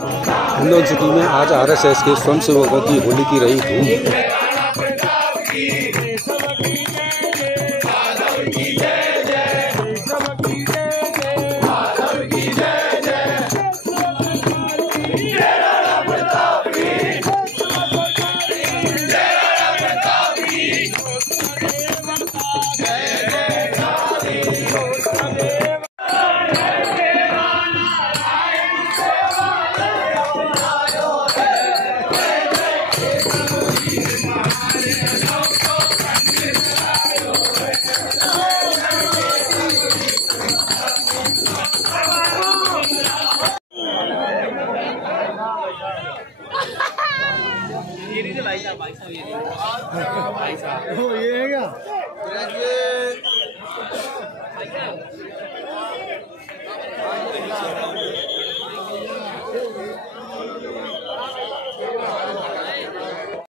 Hindaun city में आज RSS के स्वयंसेवकों की होली की रही धूम। ये है क्या?